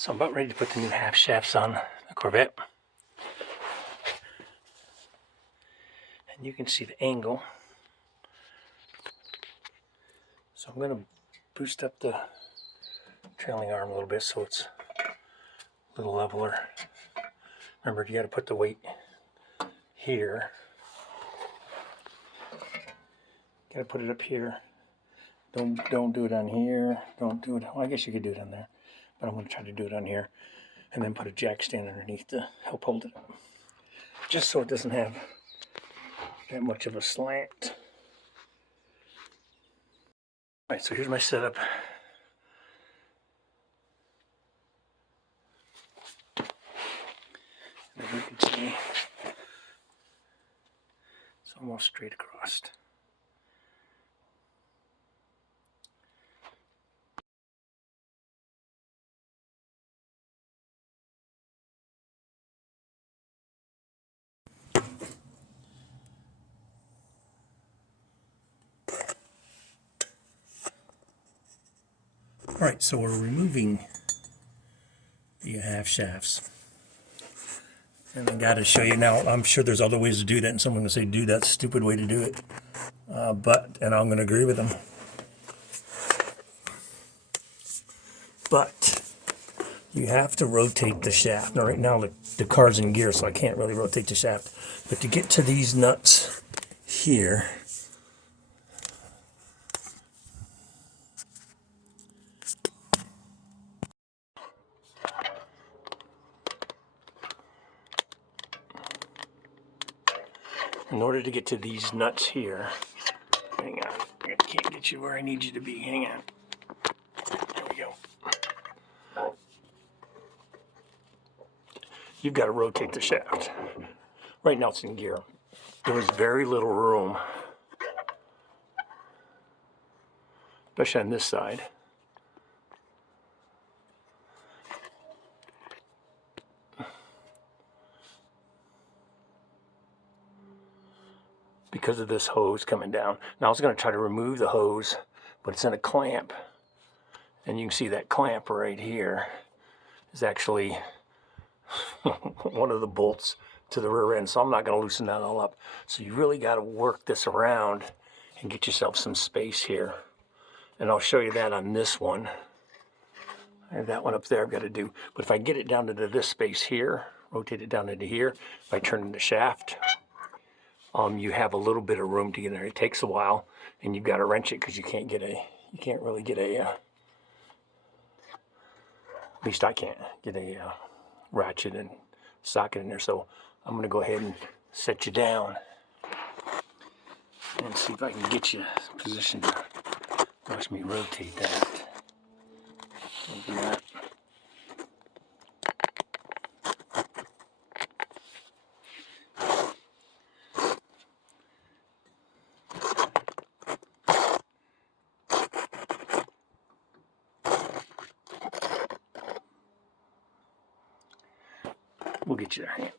So I'm about ready to put the new half shafts on the Corvette. And you can see the angle. So I'm going to boost up the trailing arm a little bit so it's a little leveler. Remember, you got to put the weight here. Got to put it up here. Don't do it on here. Don't do it. Well, I guess you could do it on there, but I'm going to try to do it on here, and then put a jack stand underneath to help hold it up, just so it doesn't have that much of a slant. All right, so here's my setup. And as you can see, it's almost straight across. All right, so we're removing the half shafts. And I got to show you now, I'm sure there's other ways to do that, and someone will say, dude, that's a stupid way to do it. And I'm going to agree with them. But you have to rotate the shaft. Now, right now, the car's in gear, so I can't really rotate the shaft. But to get to these nuts here, in order to get to these nuts here, hang on, I can't get you where I need you to be, hang on. There we go. You've got to rotate the shaft. Right now it's in gear. There was very little room, especially on this side. Because of this hose coming down. Now I was going to try to remove the hose, but it's in a clamp. And you can see that clamp right here is actually one of the bolts to the rear end. So I'm not going to loosen that all up. So you really got to work this around and get yourself some space here. And I'll show you that on this one. I have that one up there I've got to do. But if I get it down to this space here, rotate it down into here, if I turn the shaft, you have a little bit of room to get in there. It takes a while, and you've got to wrench it because you can't really get a, at least I can't get a ratchet and socket in there. So I'm going to go ahead and set you down and see if I can get you positioned to watch me rotate that. Do that. We'll get you there.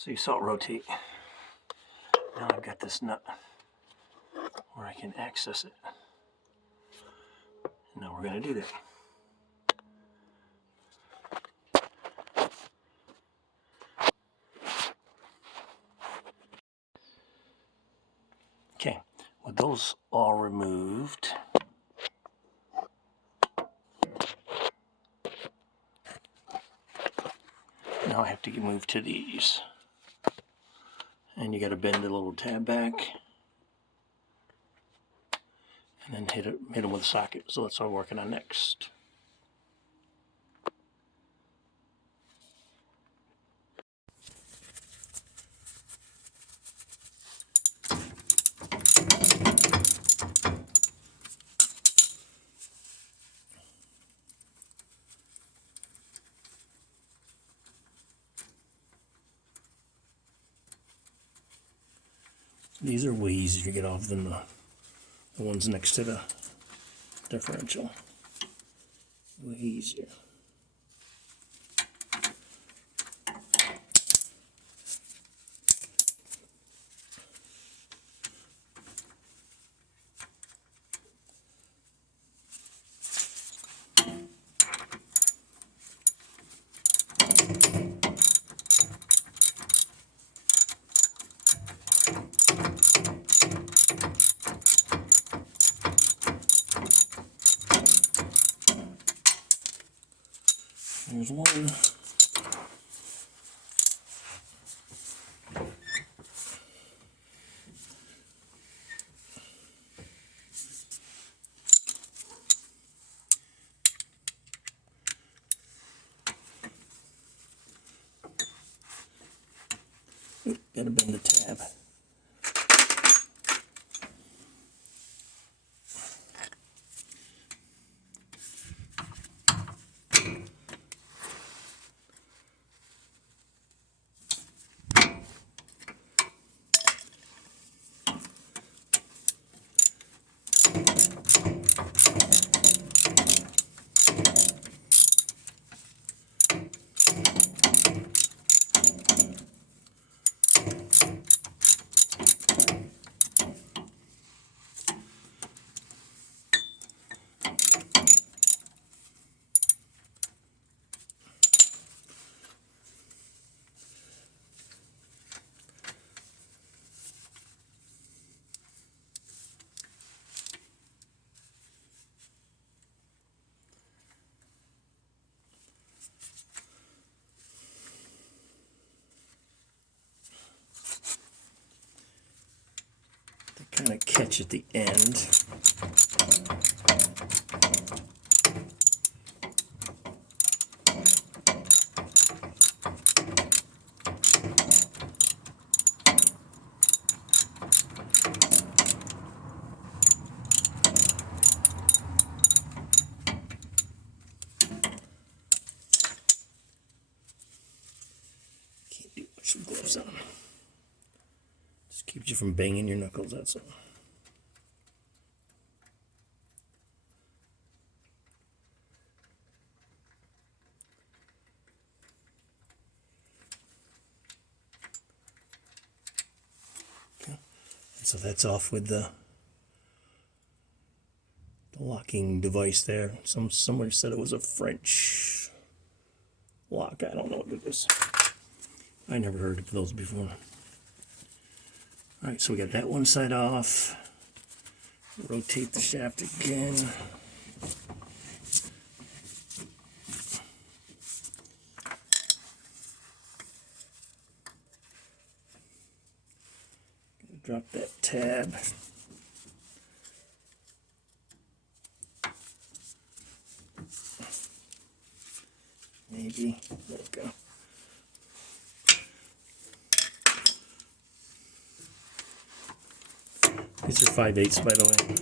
So you saw it rotate. Now I've got this nut where I can access it. Now we're going to do that. Okay, with those all removed, now I have to move to these. And you got to bend the little tab back and then hit them with a socket. So that's what we're working on next. These are way easier to get off than the ones next to the differential. Way easier. There's one. Gotta bend the tab. Kind of catch at the end. Can't do much with gloves on. Just keeps you from banging your knuckles, that's all. Okay. And so that's off with the locking device there. Somebody said it was a French lock. I don't know what it is. I never heard of those before. Alright, so we got that one side off. Rotate the shaft again. Drop that tab. Maybe. There we go. These are 5/8, by the way.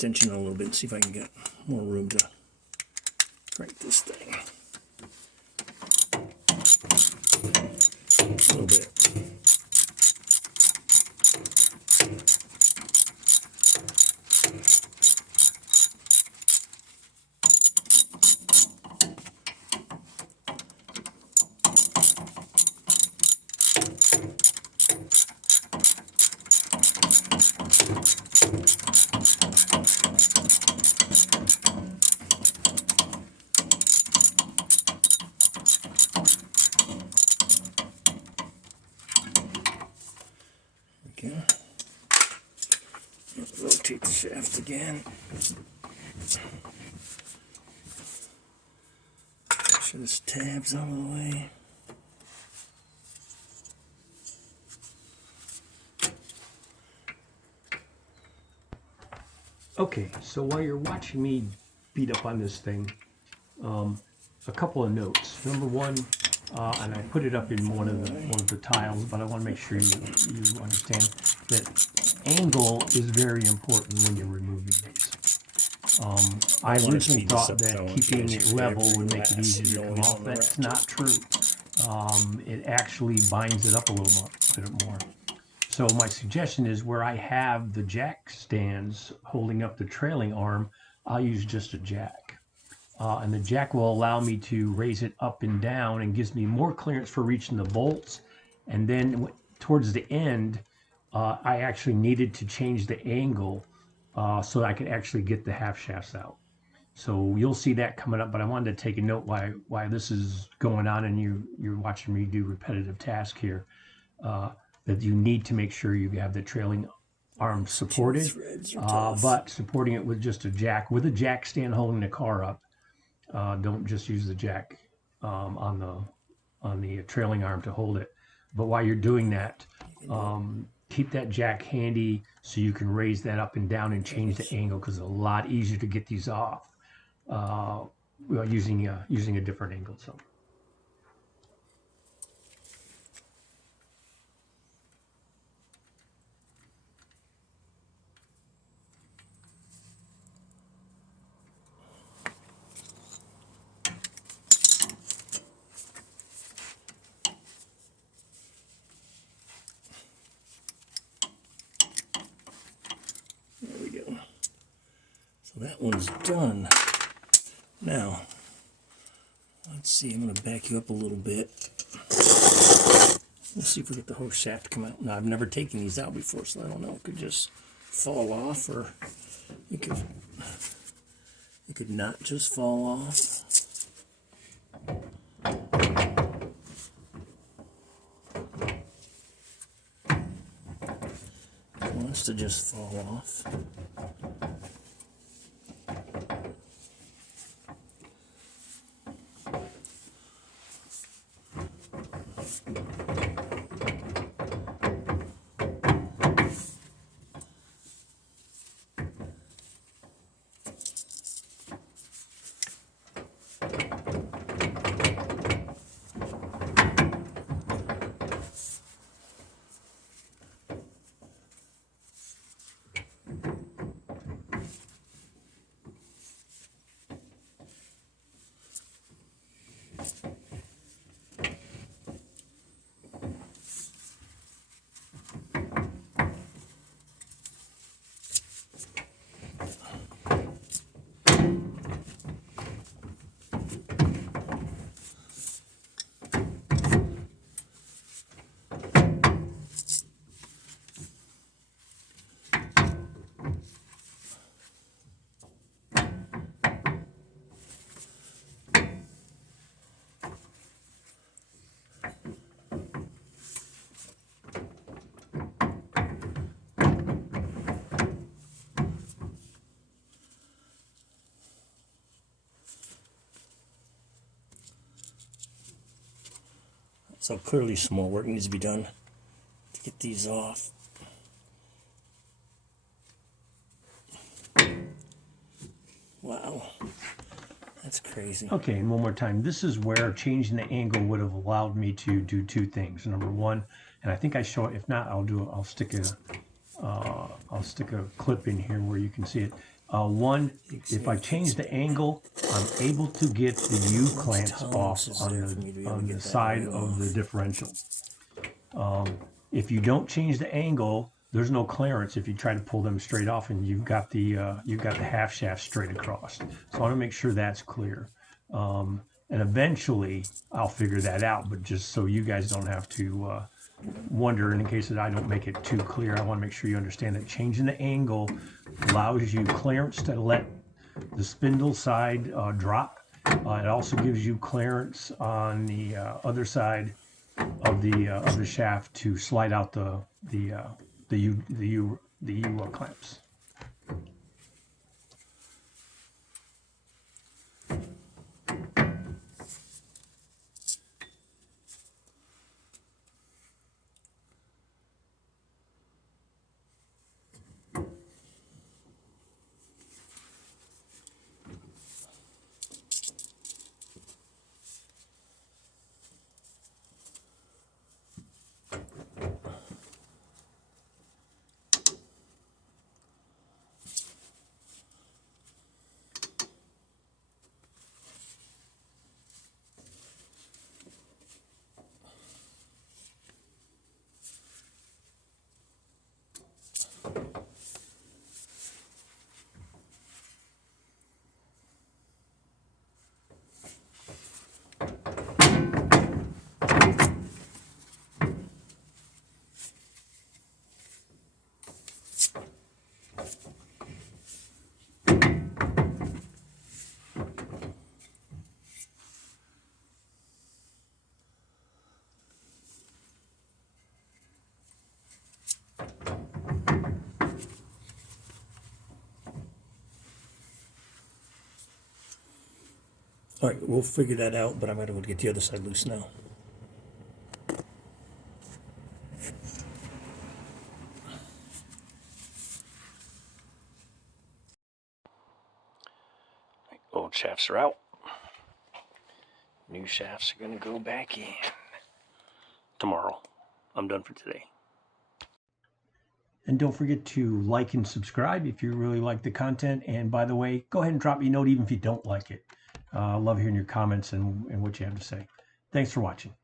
tension on a little bit and see if I can get more room to crank this thing. A little bit. Okay. Rotate the shaft again. Make sure this tab's out of the way. Okay, so while you're watching me beat up on this thing, a couple of notes. Number one, and I put it up in one of the tiles, but I want to make sure you understand that angle is very important when you're removing these. I originally thought that keeping it level would make it easy to come off. That's not true. It actually binds it up a little bit more. So my suggestion is where I have the jack stands holding up the trailing arm, I'll use just a jack. And the jack will allow me to raise it up and down and gives me more clearance for reaching the bolts. And then towards the end, I actually needed to change the angle so I could actually get the half shafts out. So you'll see that coming up, but I wanted to take a note why this is going on and you're watching me do repetitive task here. That you need to make sure you have the trailing arm supported, but supporting it with just a jack stand holding the car up. Don't just use the jack on the trailing arm to hold it. But while you're doing that, keep that jack handy so you can raise that up and down and change the angle, because it's a lot easier to get these off using a different angle. So. There we go. So that one's done. Now, let's see, I'm going to back you up a little bit. Let's see if we get the hose shaft to come out. Now, I've never taken these out before, so I don't know. It could just fall off, or it could not just fall off. It wants to just fall off. So clearly some more work needs to be done to get these off. Wow, that's crazy. Okay, and one more time. This is where changing the angle would have allowed me to do two things. Number one, and I think I show it. If not, I'll stick a clip in here where you can see it. One, if I change the angle, I'm able to get the U-clamps off on the side of the differential. If you don't change the angle, there's no clearance if you try to pull them straight off, and you've got the half shaft straight across. So I want to make sure that's clear. And eventually I'll figure that out, but just so you guys don't have to wonder, in case that I don't make it too clear, I want to make sure you understand that changing the angle allows you clearance to let the spindle side drop. It also gives you clearance on the other side of the shaft to slide out the U clamps. All right, we'll figure that out, but I'm going to go get the other side loose now. Old shafts are out. New shafts are going to go back in tomorrow. I'm done for today. And don't forget to like and subscribe if you really like the content. And by the way, go ahead and drop me a note even if you don't like it. I love hearing your comments and what you have to say. Thanks for watching.